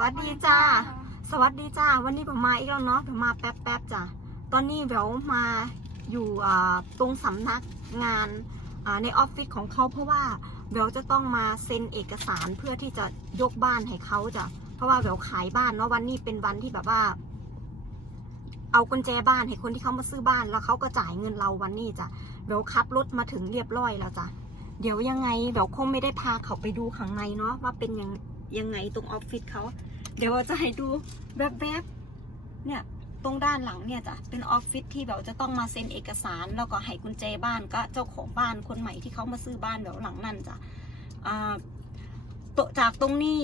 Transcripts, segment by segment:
วัสดีจ้า สวัสดีจ้า วันนี้ผมมาอีกแล้วเนาะผมมาแป๊บๆจ้ะ ตอนนี้แววมาอยู่ตรงสำนักงานในออฟฟิศของเขาเพราะว่าแววจะต้องมาเซ็นเอกสารเพื่อที่จะยกบ้านให้เขาจ้ะ เพราะว่าแววขายบ้านเนาะวันนี้เป็นวันที่แบบว่า เอากุญแจบ้านให้คนที่เขามาซื้อบ้านแล้วเขาก็จ่ายเงินเราวันนี้จ้ะแววขับรถมาถึงเรียบร้อยแล้วจ้ะ เดี๋ยวยังไงแววคงไม่ได้พาเขาไปดูข้างในเนาะว่าเป็นยัง ยังไงตรงออฟฟิศเขา เดี๋ยวจะให้ดูแวบๆ เนี่ยตรงด้านหลังเนี่ยจ้ะเป็นออฟฟิศที่แบบจะต้องมาเซ็นเอกสาร แล้วก็ให้กุญแจบ้านก็เจ้าของบ้านคนใหม่ที่เขามาซื้อบ้านแบบหลังนั่นจ้ะอ่าตจากตรงนี้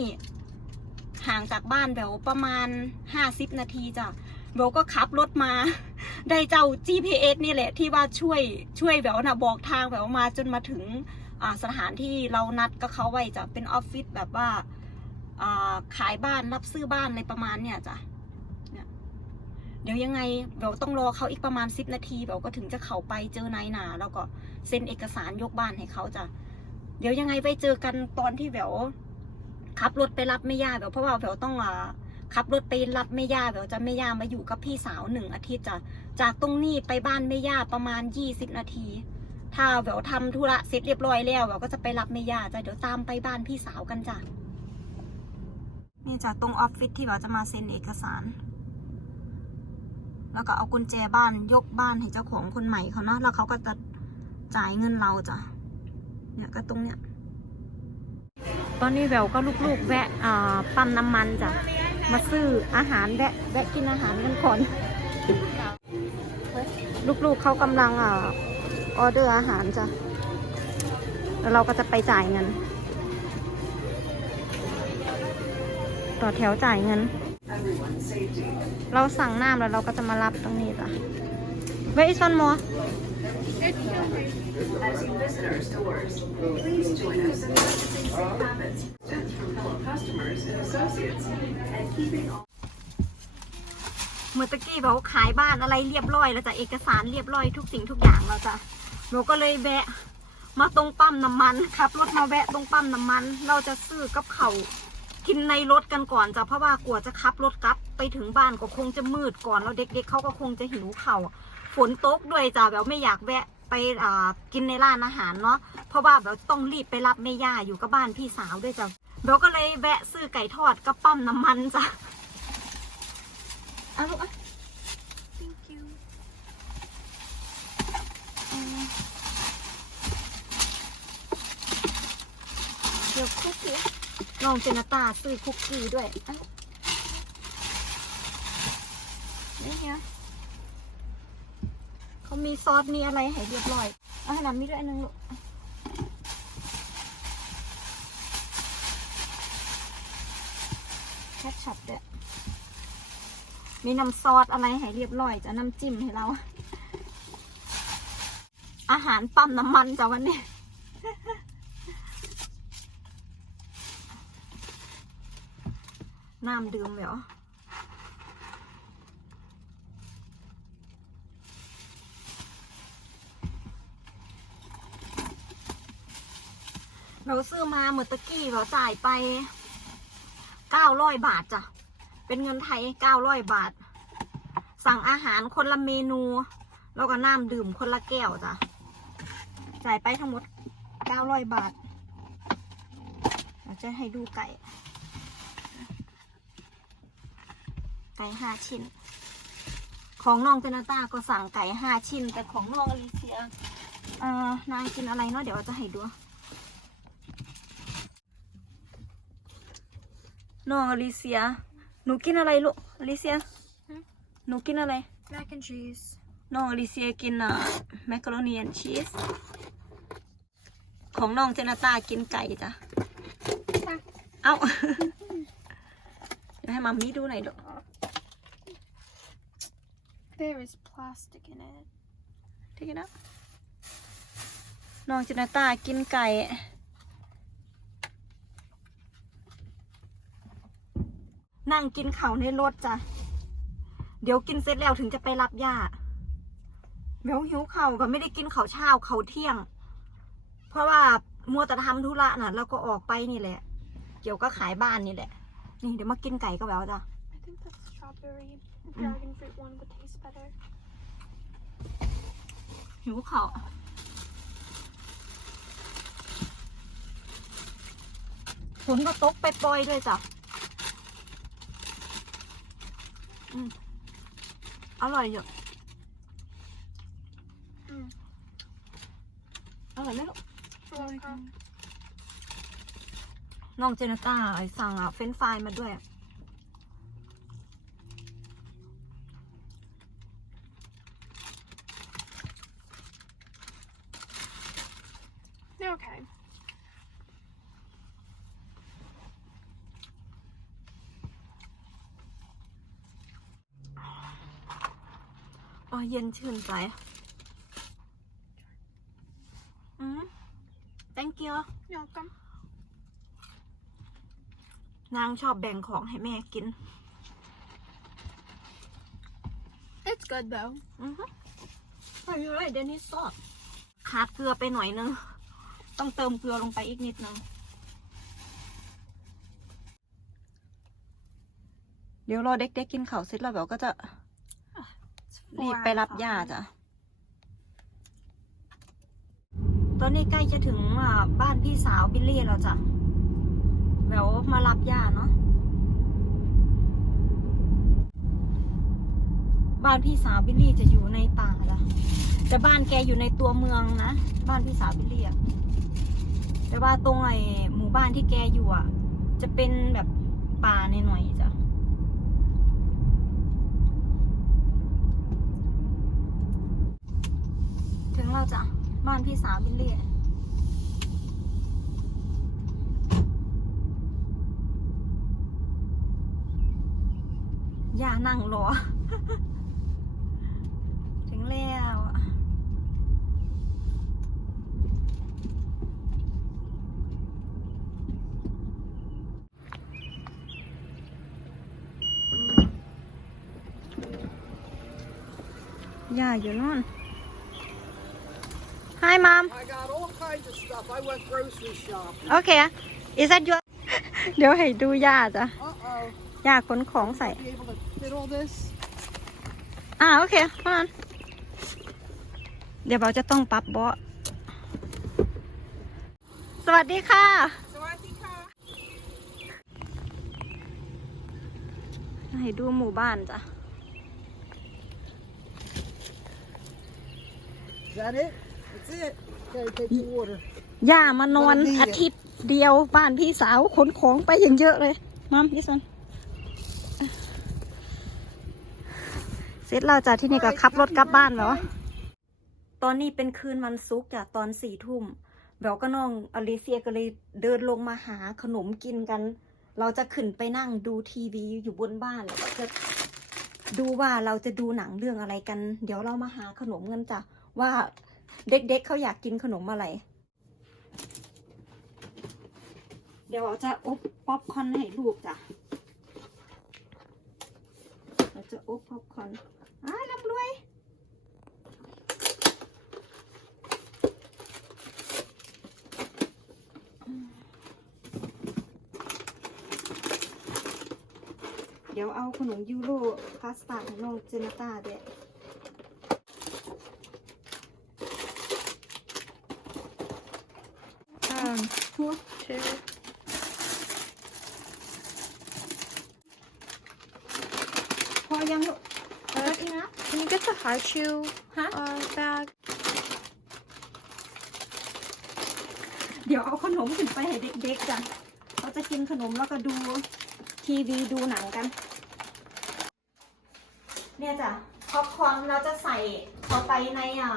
ห่างจากบ้านแบบประมาณ 50 นาทีจ้ะเบลก็ขับรถมา ได้เจ้า GPS นี่แหละที่ว่าช่วยช่วยแบบนะบอกทางแบบมาจนมาถึงสถานที่เรานัดกับเขาไว้จ้ะเป็นออฟฟิศแบบว่า ขายบ้านรับซื้อบ้านอะไรประมาณเนี่ยจ้ะเดี๋ยวยังไงเบลต้องรอเขาอีกประมาณสิบนาทีเบลก็ถึงจะเข้าไปเจอนายหนา แล้วก็เซ็นเอกสารยกบ้านให้เขาจ้ะเดี๋ยวยังไงไปเจอกันตอนที่เบลขับรถไปรับแม่ย่าเบลเพราะว่าเบลต้องอ่าขับรถไปรับแม่ย่าเบลจะแม่ย่ามาอยู่กับพี่สาวหนึ่งอาทิตย์จ้ะจากตรงนี้ไปบ้านแม่ย่าประมาณยี่สิบนาที ถ้าเบลทำธุระเสร็จเรียบร้อยแล้วเบลก็จะไปรับแม่ย่าจ้ะเดี๋ยวตามไปบ้านพี่สาวกันจ้ะ นี่จากตรงออฟฟิศที่เราจะมาเซ็นเอกสาร แล้วก็เอากุญแจบ้านยกบ้านให้เจ้าของคนใหม่เขานะแล้วเขาก็จะจ่ายเงินเราจ้ะเนี่ยก็ตรงเนี้ยตอนนี้แววก็ลูกๆแวะอ่าปั๊มน้ำมันจ้ะมาซื้ออาหารแวะแวะกินอาหารกันก่อนลูกๆเขากำลังอ่าออเดอร์อาหารจ้ะแล้วเราก็จะไปจ่ายเงิน ต่อแถวจ่ายเงิน เราสั่งน้ำแล้วเราก็จะมารับตรงนี้จ้ะ Where is one more As you visit our stores, please join us in practicing safe habits just from fellow customers and associates and keeping all เมื่อตะกี้บอกว่าขายบ้านอะไรเรียบร้อย แล้วจะเอกสารเรียบร้อยทุกสิ่งทุกอย่างแล้วจะเราก็เลยแวะมาตรงปั๊มน้ำมันขับรถมาแวะตรงปั๊มน้ำมัน เราจะซื้อกับเขาว กินในรถกันก่อนจ้ะเพราะว่ากลัวจะขับรถกลับไปถึงบ้านก็คงจะมืดก่อนแล้วเด็กๆเขาก็คงจะหิวเขาวฝนตกด้วยจ้ะแบบไม่อยากแวะไปอ่ากินในร้านอาหารเนาะเพราะว่าแบบต้องรีบไปรับแม่ย่าอยู่กับบ้านพี่สาวด้วยจ้ะเราก็เลยแวะซื้อไก่ทอดกับปั๊มน้ำมันจ้ะเอาลูกอะ Thank you เดี๋ยวคุกกี้ น้องเจนตาซื้อคุกกี้ด้วยอะนี่ไงเขามีซอสมีอะไรให้เรียบร้อยเอาห้น้ำมีด้วยอันนึงลูกแคชชัพด้วยมีน้ำซอสอะไรให้เรียบร้อยจะน้ำจิ้มให้เรา อาหารปั๊มน้ำมันจ้ะวันนี้ น้ำดื่มเหรอเราซื้อมาเมื่อตะกี้เราจ่ายไปเก้าร้อยบาทจ้ะ เป็นเงินไทยเก้าร้อยบาท สั่งอาหารคนละเมนู แล้วก็น้ำดื่มคนละแก้วจ้ะ จ่ายไปทั้งหมดเก้าร้อยบาท เราจะให้ดูไก่ ไก่ห้าชิ้น ของน้องเจนาตาก็สั่งไก่ห้าชิ้น แต่ของน้องอลิเซียเอ่อนางกินอะไรเนาะเดี๋ยวเราจะให้ดูน้องอลิเซีย หนูกินอะไรลูกอลิเซีย หนูกินอะไร Mac and cheese. น้องอลิเซียกินอะแมคโรนีแอนชีส ของน้องเจนาตากินไก่จ้ะ เอ้า เดี๋ยวให้มัมมี่ดูหน่อยลูก There is plastic in it. ทีนะน้องจินตากินไก่ นั่งกินเขาในรถจ้ะ เดี๋ยวกินเสร็จแล้วถึงจะไปรับย่าเดี๋ยวหิวเข่าก็ไม่ได้กินเขาเช้าเขาเที่ยง เพราะว่ามัวแต่ทำธุระน่ะ แล้วก็ออกไปนี่แหละ เกี่ยวก็ขายบ้านนี่แหละ นี่เดี๋ยวมากินไก่ก็แล้วจ้ะ I think the strawberry dragon fruit one potato better. หิวข้าวฝนก็ตกไปปล่อยๆด้วยจ้ะอืมอร่อยอยู่อืมอร่อยไหมลูก Okay. น้องเจเนต้าไอ้สั่งอะเฟรนช์ฟรายมาด้วย Okay. อ๋อเย็นชื่นใจ อืม thank you You're welcome. นางชอบแบ่งของให้แม่กิน It's good though. อือฮึใช่เลยเดนิสซอสขาดเกลือไปหน่อยนึง ต้องเติมเกลือลงไปอีกนิดนึงเดี๋ยวรอเด็กๆกินข้าวเสร็จแล้วเดี๋ยวก็จะ It's รีบ four ไปรับ o'clock ยา now. จ้ะตอนนี้ใกล้จะถึงอ่าบ้านพี่สาวบิลลี่แล้วจ้ะเดี๋ยวมารับยาเนาะบ้านพี่สาวบิลลี่จะอยู่ในป่าจ้ะแต่บ้านแกอยู่ในตัวเมืองนะ บ้านพี่สาวบิลลี่อะ แต่ว่าตรงไอ้หมู่บ้านที่แกอยู่อะ จะเป็นแบบป่าหน่อยๆจ้ะถึงเราจ้ะบ้านพี่สาวบิลลี่อย่านั่งรอ ถึงแล้ว อะย่าอยู่นู่น Hi mom I got all kinds of stuff. I went grocery shopping. โอเค is that your เดี๋ยวให้ดูย่าจ้ะ Uh-oh. ย่าขนของใส่ Be able to fit all this? อ่าโอเคมาเดี๋ยวเราจะต้องปรับเบาะสวัสดีค่ะให้ดูหมู่บ้านจ้ะ Is that it? That's it. Okay, take the water. ย่ามานอนอาทิตย์เดียวบ้านพี่สาวขนของไปอย่างเยอะเลยมัมดิสันเสร็จแล้วจ้ะที่นี่ก็ขับรถกลับบ้านแล้วตอนนี้เป็นคืนวันศุกร์จ้ะตอนสี่ทุ่มแบวก็น้องอลิเซียก็เลยเดินลงมาหาขนมกินกัน เราจะขึ้นไปนั่งดูทีวีอยู่บนบ้านแล้วก็จะดูว่าเราจะดูหนังเรื่องอะไรกัน เดี๋ยวเรามาหาขนมกันจ้ะ ว่าเด็กๆเขาอยากกินขนมอะไร เดี๋ยวเราจะอบป๊อปคอนให้ลูกจ้ะ เราจะอบป๊อปคอนอ้ายร่ำรวยเดี๋ยวเอาขนมยูโรพาสต้าของน้องเจนต้าด้ วยอ่า Two. พอยังลูกเอาอีกนะ Can you get the hard chew ฮะ uh, bag? เดี๋ยวเอาขนมขึ้นไปให้เด็กๆจ้ะเราจะกินขนมแล้วก็ดูทีวีดูหนังกัน เนี่ยจ้ะพ็อปคอร์นเราจะใส่เข้าไปในอ่า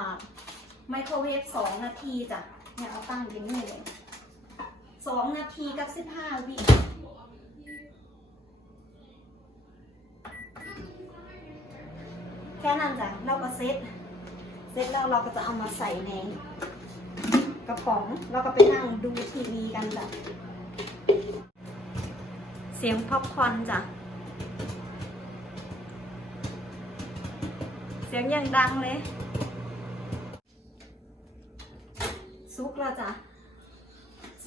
ไมโครเวฟสองนาทีจ้ะเนี่ยเอาตั้งอย่างนี้เลย สองนาทีกับสิบห้าวิแค่นั้นจ้ะเราก็เซ็ตเซ็ตแล้วเราก็จะเอามาใส่ในกระป๋องแล้วก็ไปนั่งดูทีวีกันจ้ะเสียงพ็อปคอนจ้ะเสียงอย่างดังเลยซุกแล้วจ้ะ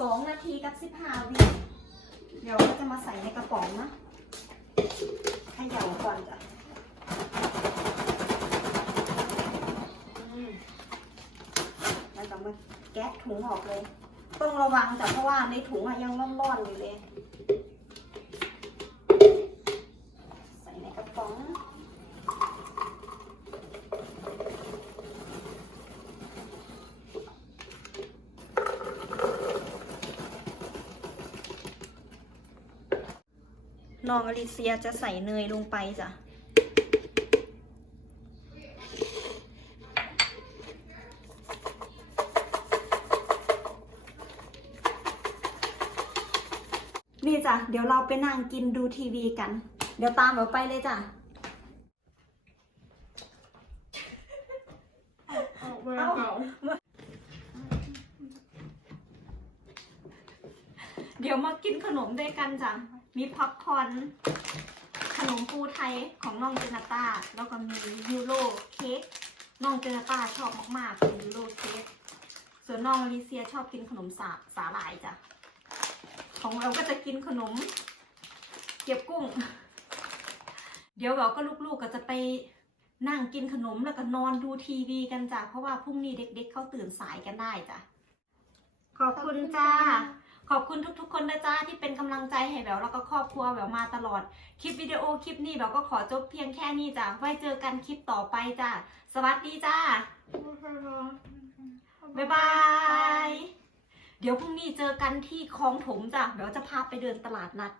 สองนาทีกับสิบห้าวิ เดี๋ยวก็จะมาใส่ในกระป๋องนะให้เหยาก่อนจ้ะแล้วก็มาแก๊สถุงออกเลย ต้องระวังจ้ะเพราะว่าในถุงอะยังร้อนๆอยู่เลย ใส่ในกระป๋องน้ นองอลิเซียจะใส่เนยลงไปจ้ะนี่จ้ะ เดี๋ยวเราไปนั่งกินดูทีวีกัน เดี๋ยวตามเราไปเลยจ้ะเดี๋ยวมากินขนมด้วยกันจ้ะ มีพ็อปคอร์นขนมปูไทยของน้องเจนาตาแล้วก็มียูโรเค้กน้องเจนาตาชอบมากๆเป็นยูโรเค้กส่วนน้องลิเซียชอบกินขนมสาสาหร่ายจ้ะของเราก็จะกินขนม เก็บกุ้ง เดี๋ยวเราก็ลูกๆก็จะไปนั่งกินขนมแล้วก็นอนดูทีวีกันจ้ะเพราะว่าพรุ่งนี้เด็กๆเขาตื่นสายกันได้จ้ะขอบคุณจ้า ขอบคุณทุก ๆ คนนะจ้าที่เป็นกำลังใจให้แววแล้วก็ครอบครัวแววมาตลอด คลิปวิดีโอคลิปนี้แววก็ขอจบเพียงแค่นี้จ้ะไว้เจอกันคลิปต่อไปจ้าสวัสดีจ้าบ๊ายบาย เดี๋ยวพรุ่งนี้เจอกันที่คลองถมจ้ะเดี๋ยวจะพาไปเดินตลาดนัด